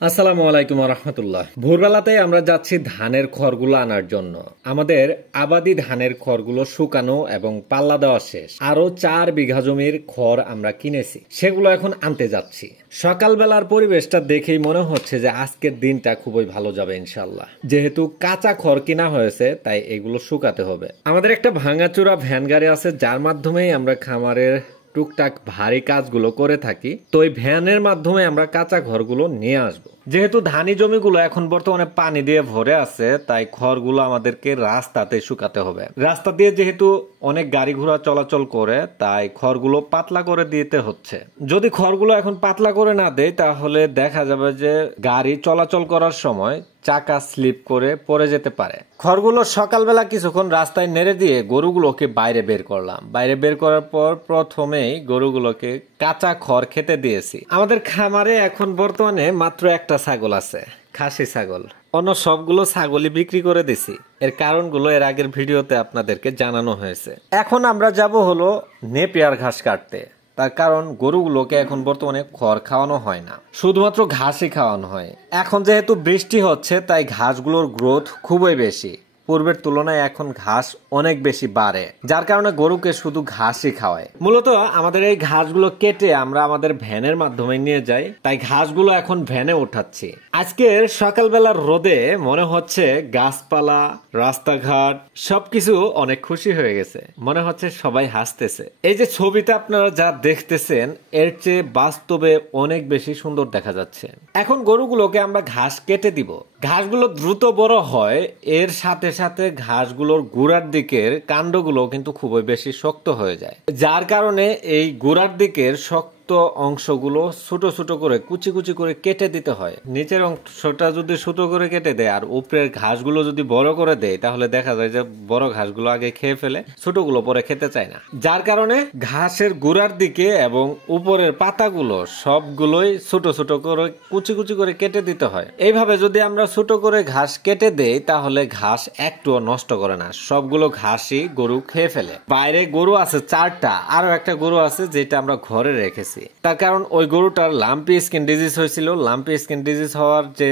আসসালামু আলাইকুম রাহমাতুল্লাহ। ভোরবেলাতে আমরা যাচ্ছি ধানের খড়গুলো আনার জন্য। আমাদের আবাদি ধানের খড়গুলো শুকানো এবং পাল্লা দেওয়া শেষ। আরো 4 বিঘা জমির খড় আমরা কিনেছি, সেগুলো এখন আনতে যাচ্ছি। সকালবেলার পরিবেশটা দেখেই মনে হচ্ছে যে আজকের দিনটা খুবই ভালো যাবে ইনশাল্লাহ। যেহেতু কাঁচা খড় কিনা হয়েছে তাই এগুলো শুকাতে হবে। আমাদের একটা ভাঙাচোরা ভ্যান গাড়ি আছে, যার মাধ্যমেই আমরা খামারের টুকটাক ভারী কাজগুলো করে থাকি। তো এই ভ্যানের মাধ্যমে আমরা কাঁচা ঘরগুলো নিয়ে আসবো। যেহেতু ধানি জমিগুলো এখন বর্তমানে পানি দিয়ে ভরে আছে, তাই খড়গুলো আমাদেরকে রাস্তাতে শুকাতে হবে। রাস্তা দিয়ে যেহেতু অনেক গাড়ি ঘোড়া চলাচল করে, তাই খড়গুলো পাতলা করে দিতে হচ্ছে। যদি খড়গুলো এখন পাতলা করে না দেয়, তাহলে দেখা যাবে যে গাড়ি চলাচল করার সময় চাকা স্লিপ করে পড়ে যেতে পারে। খড়গুলো সকালবেলা কিছুক্ষণ রাস্তায় নেড়ে দিয়ে গরুগুলোকে বাইরে বের করলাম। বাইরে বের করার পর প্রথমেই গরুগুলোকে কাঁচা খড় খেতে দিয়েছি। আমাদের খামারে এখন বর্তমানে মাত্র একটা ছাগল আছে, খাসি ছাগল। অন্য সবগুলো ছাগলই বিক্রি করে দিছি। এর কারণগুলো এর আগের ভিডিওতে আপনাদেরকে জানানো হয়েছে। এখন আমরা যাব হলো নেপিয়ার ঘাস কাটতে। তার কারণ গরুগুলোকে এখন বর্তমানে খড় খাওয়ানো হয় না, শুধুমাত্র ঘাসই খাওয়ানো হয়। এখন যেহেতু বৃষ্টি হচ্ছে, তাই ঘাসগুলোর গ্রোথ খুবই বেশি। পূর্বের তুলনায় এখন ঘাস অনেক বেশি বাড়ে, যার কারণে গরুকে শুধু ঘাসই খাওয়ায়। মূলত আমাদের এই ঘাসগুলো কেটে আমরা আমাদের ভ্যানের মাধ্যমে নিয়ে যাই, তাই ঘাসগুলো এখন ভ্যানে উঠাচ্ছি। আজকের সকালবেলার রোদে মনে হচ্ছে গাছপালা, রাস্তাঘাট সবকিছু অনেক খুশি হয়ে গেছে। মনে হচ্ছে সবাই হাসতেছে। এই যে ছবিটা আপনারা যা দেখতেছেন, এর চেয়ে বাস্তবে অনেক বেশি সুন্দর দেখা যাচ্ছে। এখন গরুগুলোকে আমরা ঘাস কেটে দিব। ঘাসগুলো দ্রুত বড় হয়, এর সাথে সাথে ঘাসগুলোর গোড়ার দিকের কাণ্ডগুলো কিন্তু খুবই বেশি শক্ত হয়ে যায়, যার কারণে এই গোড়ার দিকের শক্ত অংশগুলো ছোট ছোট করে কুচি কুচি করে কেটে দিতে হয়। নিচের অংশটা যদি ছোট করে কেটে দেয় আর উপরের ঘাসগুলো যদি বড় করে দেয়, তাহলে দেখা যায় যে বড় ঘাসগুলো আগে খেয়ে ফেলে, ছোটগুলো পরে খেতে চায় না। যার কারণে ঘাসের গোড়ার দিকে এবং উপরের পাতাগুলো সবগুলোই ছোট ছোট করে কুচি কুচি করে কেটে দিতে হয়। এইভাবে যদি আমরা ছোট করে ঘাস কেটে দেই, তাহলে ঘাস একটুও নষ্ট করে না, সবগুলো ঘাসই গরু খেয়ে ফেলে। বাইরে গরু আছে 4টা, আরো একটা গরু আছে যেটা আমরা ঘরে রেখেছি। তার কারণ ওই গরুটার লাম্পি স্কিন ডিজিজ হয়েছিল। লাম্পি স্কিন ডিজিজ হওয়ার যে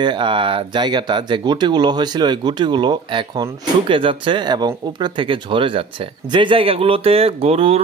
জায়গাটা, যে গুটিগুলো হয়েছিল, ওই গুটিগুলো এখন শুকে যাচ্ছে এবং উপরে থেকে ঝরে যাচ্ছে। যে জায়গাগুলোতে গরুর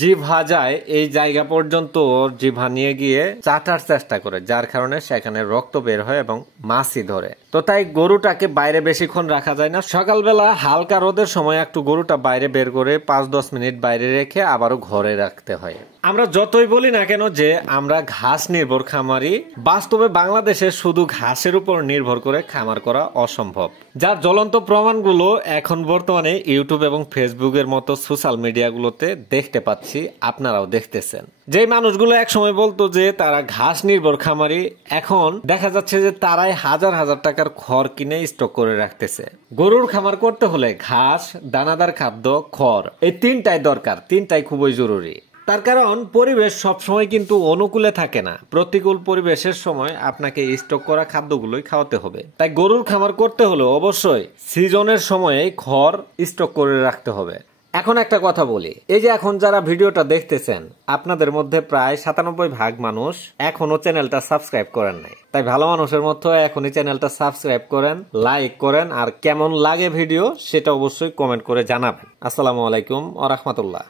জিভা যায়, এই জায়গা পর্যন্ত ওর জিভা নিয়ে গিয়ে চাটার চেষ্টা করে, যার কারণে সেখানে রক্ত বের হয় এবং মাছি ধরে। তো তাই গরুটাকে বাইরে বেশিক্ষণ রাখা যায় না। সকালবেলা হালকা রোদের সময় একটু গরুটা বাইরে বের করে 5-10 মিনিট বাইরে রেখে আবারও ঘরে রাখতে হয়। আমরা যতই বলি না কেন যে আমরা ঘাস নির্ভর খামারি, বাস্তবে বাংলাদেশে শুধু ঘাসের উপর নির্ভর করে খামার করা অসম্ভব। যার জ্বলন্ত প্রমাণগুলো এখন বর্তমানে ইউটিউব এবং ফেসবুকের মতো সোশ্যাল মিডিয়াগুলোতে দেখতে পাচ্ছি, আপনারাও দেখতেছেন। যে মানুষগুলো একসময় বলতো যে তারা ঘাস নির্ভর খামারি, এখন দেখা যাচ্ছে যে তারাই হাজার হাজার টাকার খড় কিনে স্টক করে রাখতেছে। গরুর খামার করতে হলে ঘাস, দানাদার খাদ্য, খড়, এই 3টাই দরকার, 3টাই খুবই জরুরি। তার কারণ পরিবেশ সবসময় কিন্তু অনুকূলে থাকে না। প্রতিকূল পরিবেশের সময় আপনাকে স্টক করা খাদ্যগুলোই খাওয়াতে হবে। তাই গরুর খামার করতে হলে অবশ্যই সিজনের সময়ে খড় স্টক করে রাখতে হবে। এখন একটা কথা বলি, এই যে এখন যারা ভিডিওটা দেখতেছেন, আপনাদের মধ্যে প্রায় 97% মানুষ এখনো চ্যানেলটা সাবস্ক্রাইব করেন নাই। তাই ভালো মানুষের মতো এখনই চ্যানেলটা সাবস্ক্রাইব করেন, লাইক করেন, আর কেমন লাগে ভিডিও সেটা অবশ্যই কমেন্ট করে জানাবেন। আসসালামু আলাইকুম ওয়া রাহমাতুল্লাহ।